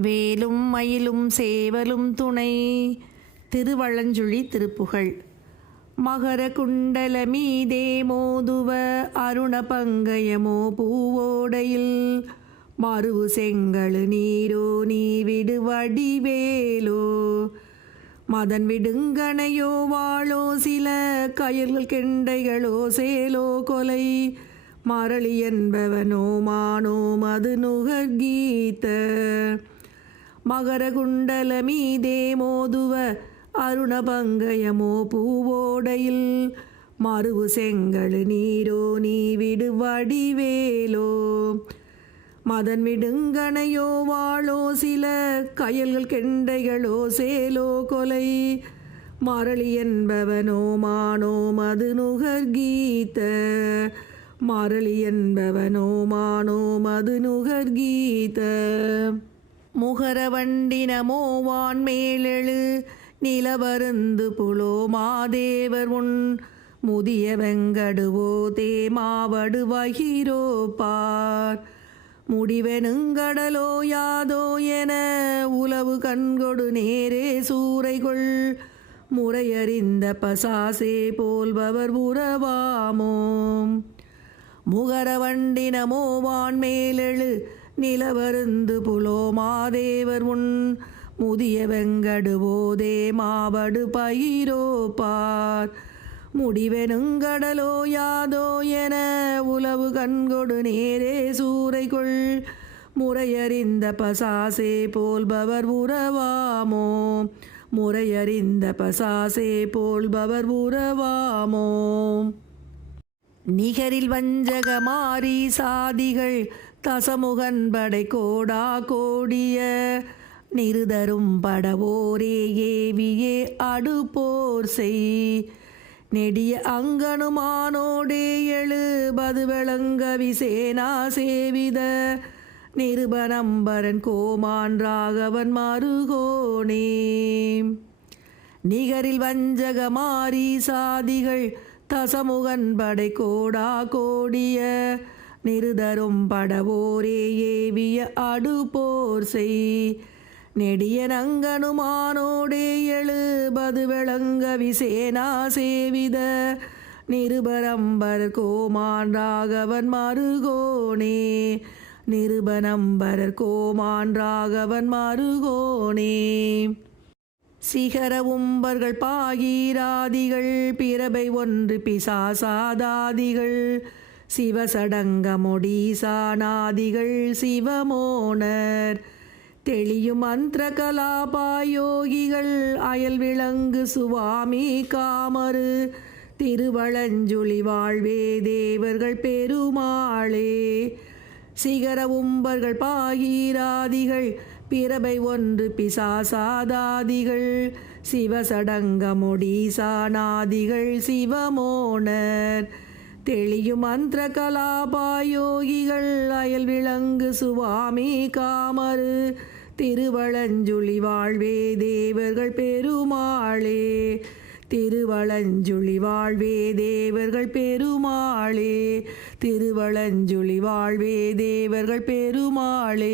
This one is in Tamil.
வேலும் மயிலும் சேவலும் துணை. திருவள்ளஞ்சுழி திருப்புகழ். மகர குண்டல மீதே மோதுவ அருண பங்கயமோ பூவோடையில். மறுவு செங்கழு நீரோ நீ விடு வடிவேலோ. மதன் விடுங்கனையோ வாழோ சில கயல்கள் கெண்டைகளோ சேலோ கொலை. மரளி என்பவனோ மானோ மது நுகர்கீத்த மகரகுண்டல மீதே மோதுவ அருணபங்கயமோ பூவோடையில். மறுவு செங்கழு நீரோ நீ விடு வடிவேலோ. மதன் விடுங்கணையோ வாழோ சில கயல்கள் கெண்டைகளோ சேலோ கொலை. மரளி என்பவனோ மானோ மது நுகர்கீத்த மரளி என்பவனோ மானோ மது நுகர்கீத முகர முகரவண்டினமோவான் மேலெழு நிலவருந்து புலோ மாதேவர் உன். முதிய வெங்கடுவோ தேமாவடு வகிரோ பார். முடிவெனுங்கடலோ யாதோ என உளவு கண்கொடு நேரே சூறைகொள். முறையறிந்த பசாசே போல்பவர் உறவாமோம். முகரவண்டினமோவான் வண்டினமோ மேலெழு நிலவருந்து புலோ மாதேவர் உன் முதிய வெங்கடுவோதே மாவடு பயிரோ பார். முடிவெனுங்கடலோ யாதோ என உளவு கண்கொடு நேரே சூறைக்குள் முறையறிந்த பசாசே போல்பவர் உறவாமோ? முறையறிந்த பசாசே போல்பவர் உறவாமோ? நிகரில் வஞ்சக மாறி சாதிகள் தசமுகன் படை கோடா கோடிய நிருதரும் படவோரே ஏவியே அடுப்போர் செய். நெடிய அங்கனுமானோடே எழுபது விளங்க விசேனா சேவித நிருபனம்பரன் கோமான் ராகவன் மருகோனே. நிகரில் வஞ்சக மாரி சாதிகள் தசமுகன் படை கோடா கோடிய நிருதரும் படவோரே ஏவிய அடுபோர் செய். நெடிய நங்கனுமானோடே எழுபது விளங்க விசேனா சேவித. நிருபரம்பர் கோமான் ராகவன் மருகோனே. நிருபனம்பரர் கோமான் ராகவன் மருகோனே. சிகர உம்பர்கள் பாகீராதிகள் பிறபை ஒன்று பிசாசாதாதிகள். சிவசடங்கமொடீசானாதிகள் சிவமோனர். தெளியும் மந்திர கலாபாயோகிகள் அயல் விளங்கு சுவாமி காமரு திருவளஞ்சுழி வாழ்வே தேவர்கள் பெருமாளே. சிகர உம்பர்கள் பாகீராதிகள் பிறபை ஒன்று பிசாசாதாதிகள். சிவசடங்கமொடீசானாதிகள் சிவமோனர். தெளியும் மந்திர கலாபாயோகிகள் அயல் விளங்கு சுவாமி காமரு திருவளஞ்சுழி வாழ்வே தேவர்கள் பெருமாளே. திருவளஞ்சுழி வாழ்வே தேவர்கள் பெருமாளே. திருவளஞ்சுழி வாழ்வே தேவர்கள் பெருமாளே.